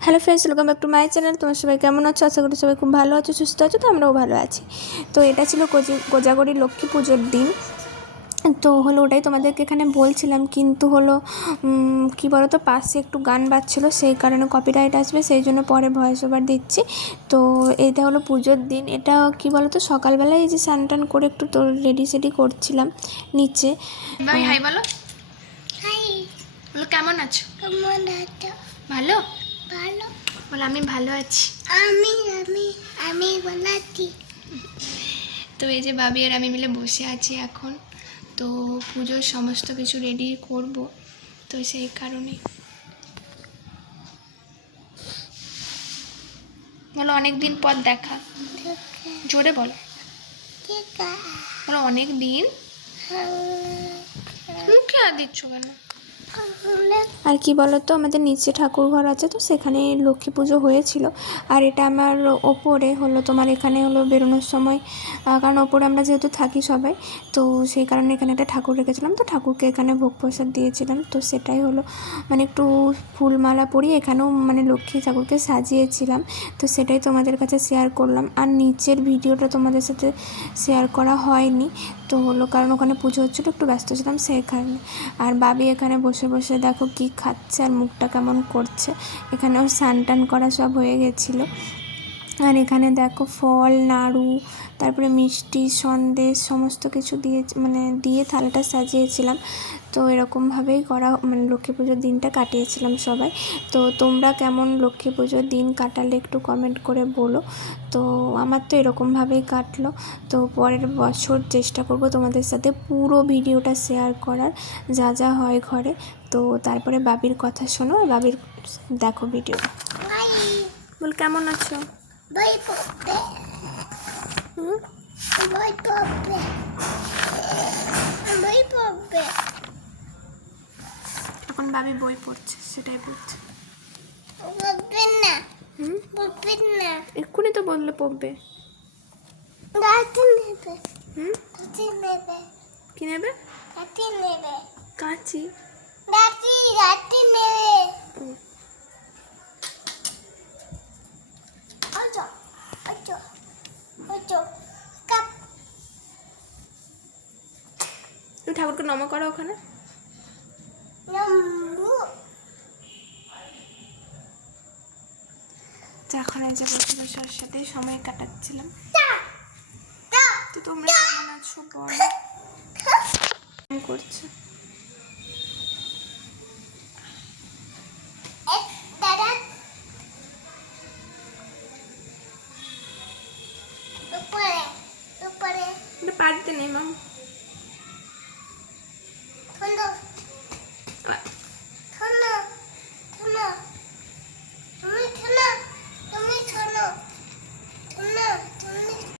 Hello friends welcome back to my channel তোমার সবাই কেমন আছো? আশা করি সবাই খুব ভালো আছো সুস্থ আছো তো আমরাও ভালো আছি। তো এটা ছিল কোজি- কোজাগরি লক্ষ্মী পুজোর দিন। তো হলো ওটাই তোমাদেরকে এখানে বলছিলাম কিন্তু হলো কি বলো তো পাশে একটু গান বাজছিলো সেই কারণে কপিরাইট আসবে সেই জন্য পরে ভয়েস ওভার দিচ্ছি। তো এটা হলো পুজোর দিন। এটা কি বলো তো সকালবেলায় এই যে স্নান টান করে একটু তো রেডি সেডি করছিলাম নিচে। ভাই হাই বলো। হাই বলো কেমন আছো? কেমন আছো? ভালো? ভালো? বলো আমি ভালো আছি। আমি আমি আমি বলাচ্ছি তো এই যে বাবি আর আমি মিলে বসে আছি এখন তো পুজোর সমস্ত কিছু রেডি করব তো সেই কারণে। বলো অনেক দিন পর দেখা। জোরে বলো। বলো অনেক দিন মুখে আর দিচ্ছ কেন? আর কি বলতো, আমাদের নিচে ঠাকুর ঘর আছে তো, সেখানে লক্ষ্মী পুজো হয়েছিল। আর এটা আমার ওপরে হলো, তোমার এখানে হলো বেরোনোর সময় কারণ ওপরে আমরা যেহেতু থাকি সবাই, তো সেই কারণে এখানে একটা ঠাকুর রেখেছিলাম। তো ঠাকুরকে এখানে ভোগ প্রসাদ দিয়েছিলাম। তো সেটাই হলো মানে একটু ফুলমালা পরিয়ে এখানেও মানে লক্ষ্মী ঠাকুরকে সাজিয়েছিলাম। তো সেটাই তোমাদের কাছে শেয়ার করলাম। আর নিচের ভিডিওটা তোমাদের সাথে শেয়ার করা হয়নি। তো হলো, কারণ ওখানে পুজো হচ্ছিল, একটু ব্যস্ত ছিলাম সেই কারণে। আর বাবি এখানে বসে বসে দেখো কি খাচ্ছে আর মুখটা কেমন করছে। এখানে ওর স্নান টান করা সব হয়ে গেছিল। আর এখানে দেখো ফল নাড়ু তারপরে মিষ্টি সন্দেশ সমস্ত কিছু দিয়ে মানে দিয়ে থালাটা সাজিয়েছিলাম। তো এরকমভাবেই করা মানে লক্ষ্মী পুজোর দিনটা কাটিয়েছিলাম সবাই। তো তোমরা কেমন লক্ষ্মী পুজোর দিন কাটালে একটু কমেন্ট করে বলো। তো আমার তো এরকমভাবেই কাটলো। তো পরের বছর চেষ্টা করব তোমাদের সাথে পুরো ভিডিওটা শেয়ার করার যা যা হয় ঘরে। তো তারপরে বাবির কথা শোনো আর বাবির দেখো ভিডিও বল কেমন আছো? বই পড়বে বই পড়বে বই পড়বে এখন বাবি বই পড়ছে সেটাই বলছে পড়বে না হুম? পড়বে না এক্ষুনি তো বললে পড়বে। গাছে নেবে। হুম? গাছে নেবে। কি নেবে? গাছে নেবে। কাঁচি গাছি গাছে নেবে। তুমি ঠাকুরকে নমা করো ওখানে। এখন এই যে বসে বসে ওর সাথেই সময় কাটাচ্ছিলাম। তা তোমরা কেমন আছো বলো? করছে? উপরে এটা